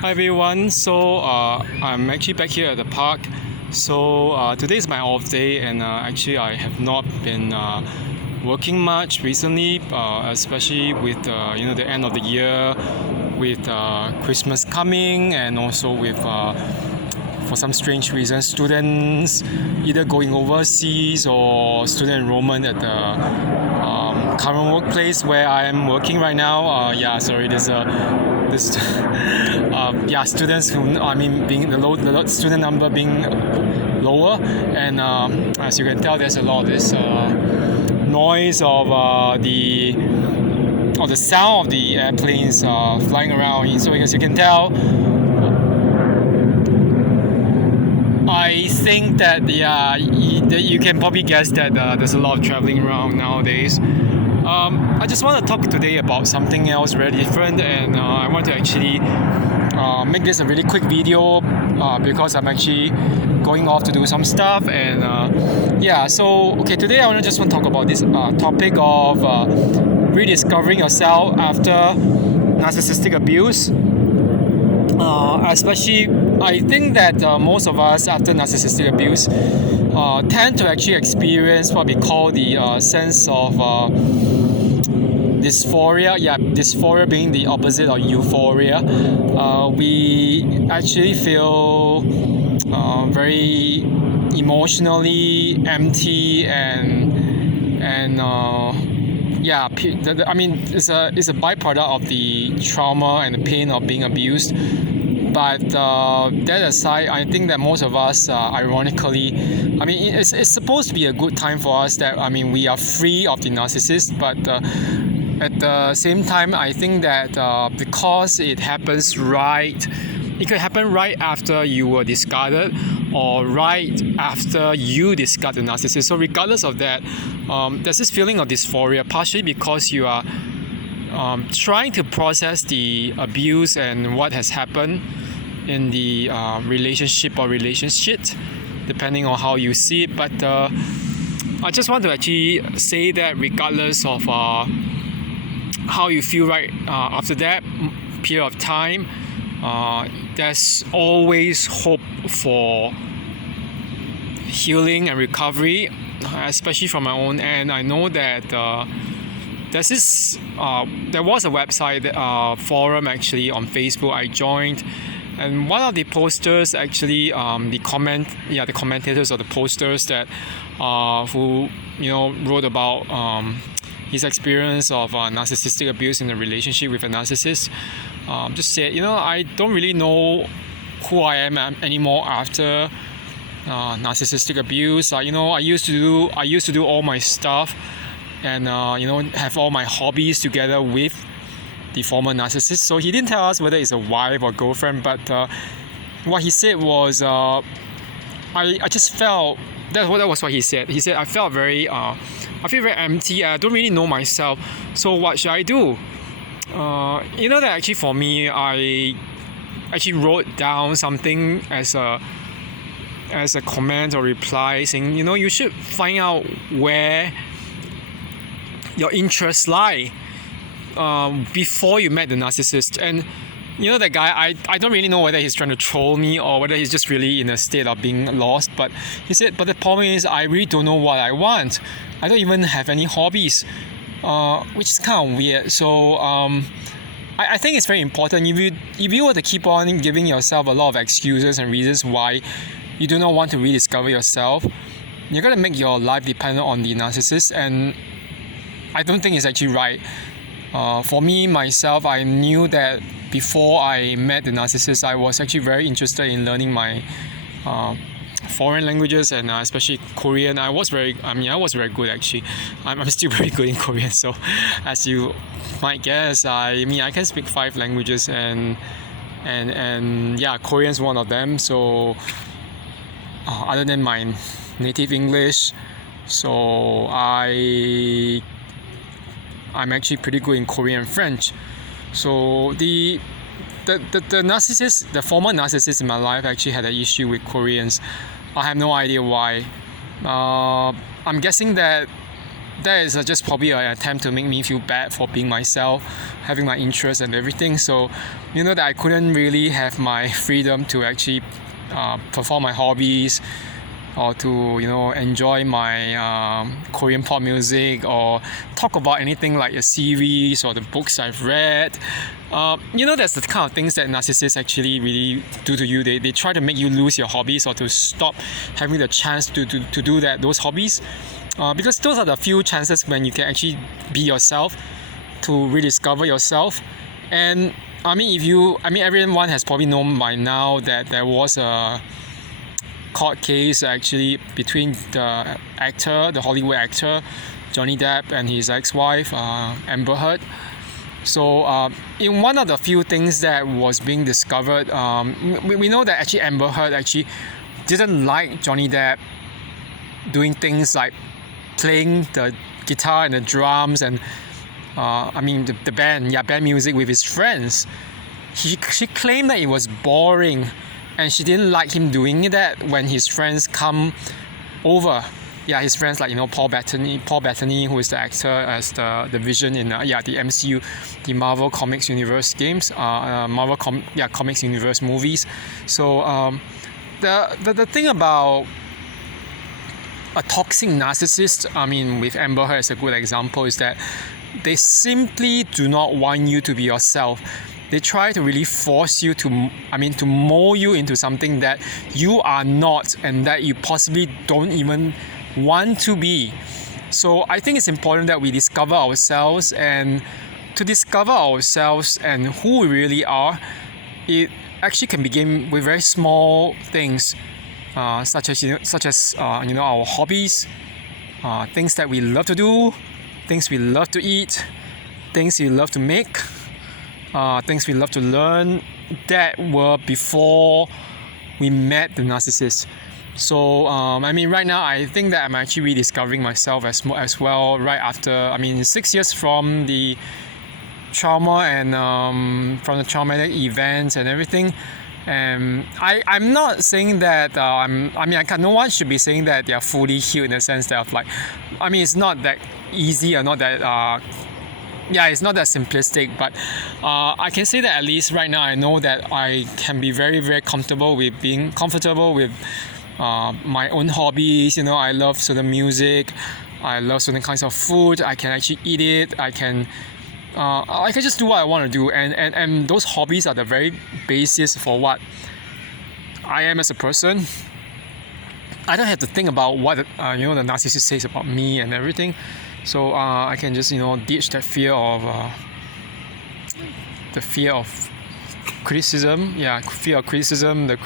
Hi everyone, so I'm actually back here at the park. So today is my off day, and actually I have not been working much recently, especially with the end of the year, with Christmas coming, and also with for some strange reasons students either going overseas or student enrollment at the current workplace where I am working right now. Students who being the student number being lower, and as you can tell, there's a lot of this noise of the sound of the airplanes flying around. So as you can tell, I think that you can probably guess that there's a lot of traveling around nowadays. I just want to talk today about something else very different, and I want to actually make this a really quick video because I'm actually going off to do some stuff, and today I just want to talk about this topic of rediscovering yourself after narcissistic abuse. Especially, I think that most of us after narcissistic abuse tend to actually experience what we call the sense of dysphoria. Dysphoria being the opposite of euphoria. We actually feel very emotionally empty it's a byproduct of the trauma and the pain of being abused. But that aside, I think that most of us, ironically, it's supposed to be a good time for us that we are free of the narcissist. But at the same time, I think that because it could happen right after you were discarded, or right after you discard the narcissist. So regardless of that, there's this feeling of dysphoria, partially because you are trying to process the abuse and what has happened in the relationship or relationship, depending on how you see it. But I just want to actually say that regardless of how you feel right after that period of time, there's always hope for healing and recovery, especially from my own end. I know that there was a website forum actually on Facebook I joined, and one of the posters actually the commentators or the posters that who wrote about his experience of narcissistic abuse in a relationship with a narcissist just said, I don't really know who I am anymore after narcissistic abuse. I used to do all my stuff and have all my hobbies together with the former narcissist. So he didn't tell us whether it's a wife or girlfriend, but what he said was I just felt that was what he said. He said I feel very empty. I don't really know myself. So what should I do? That actually for me, I actually wrote down something as a comment or reply saying, you should find out where your interests lie before you met the narcissist. And that guy, I don't really know whether he's trying to troll me or whether he's just really in a state of being lost. But he said, but the problem is I really don't know what I want. I don't even have any hobbies, which is kind of weird. So I think it's very important. If you were to keep on giving yourself a lot of excuses and reasons why you do not want to rediscover yourself, you're going to make your life dependent on the narcissist, and I don't think it's actually right. For me, myself, I knew that before I met the narcissist, I was actually very interested in learning my foreign languages, and especially Korean. I was very good actually. I'm still very good in Korean. So, as you might guess, I can speak 5 languages, and Korean is one of them. So, other than my native English, so I'm actually pretty good in Korean and French. So the narcissist, the former narcissist in my life actually had an issue with Koreans. I have no idea why. I'm guessing that that is just probably an attempt to make me feel bad for being myself, having my interests and everything. So that I couldn't really have my freedom to actually perform my hobbies, or to enjoy my Korean pop music, or talk about anything like a series or the books I've read. That's the kind of things that narcissists actually really do to you. They try to make you lose your hobbies, or to stop having the chance to do those hobbies, because those are the few chances when you can actually be yourself, to rediscover yourself. And everyone has probably known by now that there was a court case actually between the Hollywood actor Johnny Depp, and his ex-wife Amber Heard. So in one of the few things that was being discovered, we know that actually Amber Heard actually didn't like Johnny Depp doing things like playing the guitar and the drums and the band music with his friends. She claimed that it was boring, and she didn't like him doing that when his friends come over. His friends like Paul Bettany, who is the actor as the Vision in the MCU, the Marvel Comics Universe games, Comics Universe movies. So the thing about a toxic narcissist, with Amber Heard as a good example, is that they simply do not want you to be yourself. They try to really force you to mold you into something that you are not, and that you possibly don't even want to be. So I think it's important that we discover ourselves, and to discover ourselves and who we really are, it actually can begin with very small things, such as our hobbies, things that we love to do, things we love to eat, things we love to make, things we love to learn, that were before we met the narcissist. So right now I think that I'm actually rediscovering myself as well, right after 6 years from the trauma and from the traumatic events and everything. I'm not saying that no one should be saying that they are fully healed, in the sense that it's not that easy, or not that it's not that simplistic, but I can say that at least right now I know that I can be very, very comfortable with being comfortable with my own hobbies. I love certain music, I love certain kinds of food, I can actually eat it, I can just do what I want to do, and those hobbies are the very basis for what I am as a person. I don't have to think about what the narcissist says about me and everything. So I can just ditch that fear of criticism, the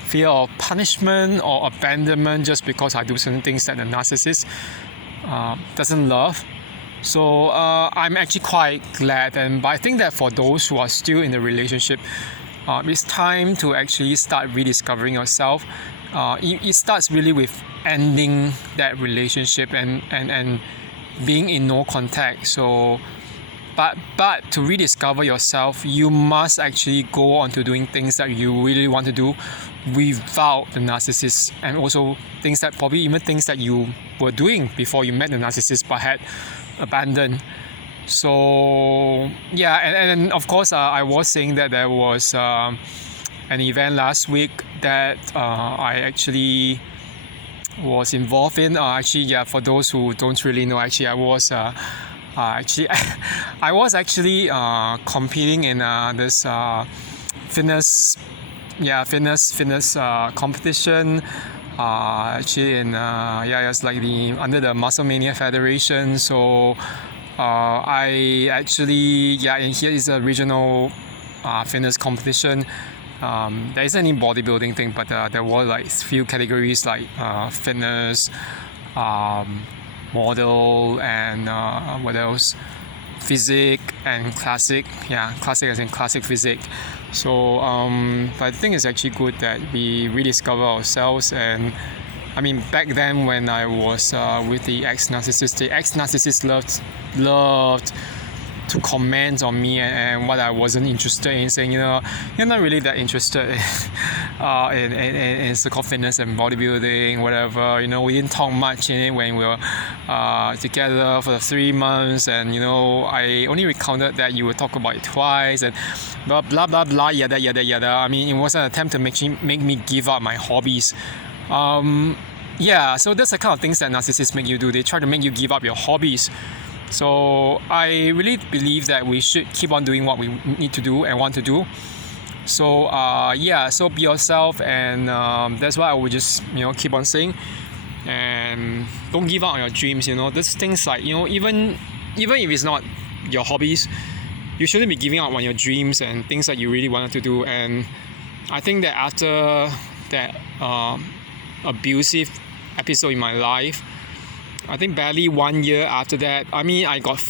fear of punishment or abandonment, just because I do certain things that the narcissist doesn't love. So I'm actually quite glad, but I think that for those who are still in the relationship, it's time to actually start rediscovering yourself. It starts really with ending that relationship and being in no contact. So but to rediscover yourself, you must actually go on to doing things that you really want to do without the narcissist, and also things that you were doing before you met the narcissist but had abandoned. So and of course I was saying that there was an event last week that I actually was involved in. For those who don't really know, I was actually competing in this fitness competition. It's like under the Muscle Mania Federation. So I actually and here is a regional fitness competition. There isn't any bodybuilding thing, but there were like few categories like fitness, model, and what else? Physique and classic. Classic as in classic physique. So but I think it's actually good that we rediscover ourselves. And back then when I was with the ex-narcissist loved to comment on me and what I wasn't interested in, saying, you're not really that interested in so-called fitness and bodybuilding, whatever. We didn't talk much in it when we were together for the 3 months, and I only recounted that you would talk about it twice, and blah blah blah blah, yada yada yada. I mean, it was an attempt to make me give up my hobbies. So that's the kind of things that narcissists make you do. They try to make you give up your hobbies. So I really believe that we should keep on doing what we need to do and want to do. So so be yourself, and that's why I would just keep on saying, and don't give up on your dreams. These things like even if it's not your hobbies, you shouldn't be giving up on your dreams and things that you really wanted to do. And I think that after that abusive episode in my life, I think barely 1 year after that, I mean, I got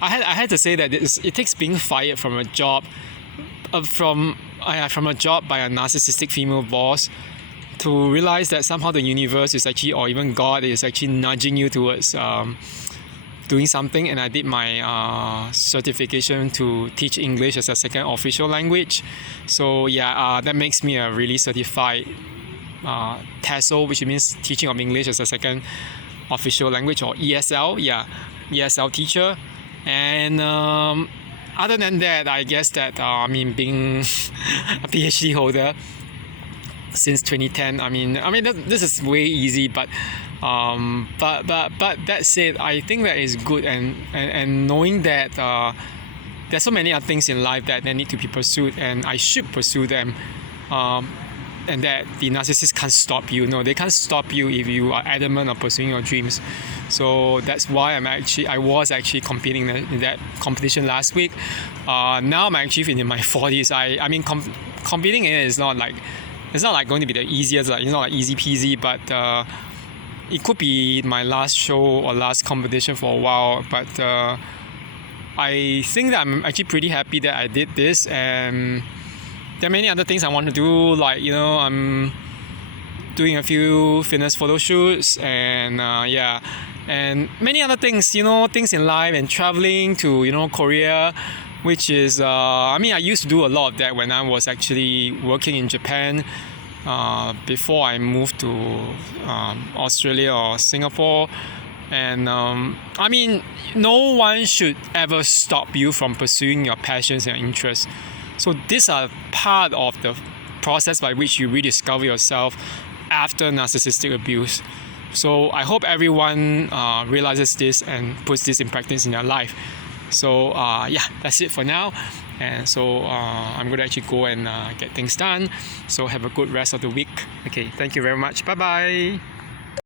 I had to say that it takes being fired from a job from a job by a narcissistic female boss to realize that somehow the universe is actually, or even God is actually nudging you towards doing something. And I did my certification to teach English as a second official language. So that makes me a really certified TESOL, which means teaching of English as a second official language, or ESL, ESL teacher. And other than that, I guess that being a PhD holder since 2010, I mean this is way easy, but that said, I think that is good, and knowing that there's so many other things in life that need to be pursued, and I should pursue them. And that the narcissist can't stop you. No, they can't stop you if you are adamant of pursuing your dreams. So that's why I was actually competing in that competition last week. Now I'm actually in my 40s. I mean, competing in it is not like going to be the easiest. It's not like easy peasy, but it could be my last show or last competition for a while. But I think that I'm actually pretty happy that I did this, and there are many other things I want to do, like I'm doing a few fitness photo shoots, and and many other things, things in life, and traveling to Korea, which is I used to do a lot of that when I was actually working in Japan before I moved to Australia or Singapore. And no one should ever stop you from pursuing your passions and interests. So these are part of the process by which you rediscover yourself after narcissistic abuse. So I hope everyone realizes this and puts this in practice in their life. So that's it for now. And so I'm going to actually go and get things done. So have a good rest of the week. Okay, thank you very much. Bye-bye.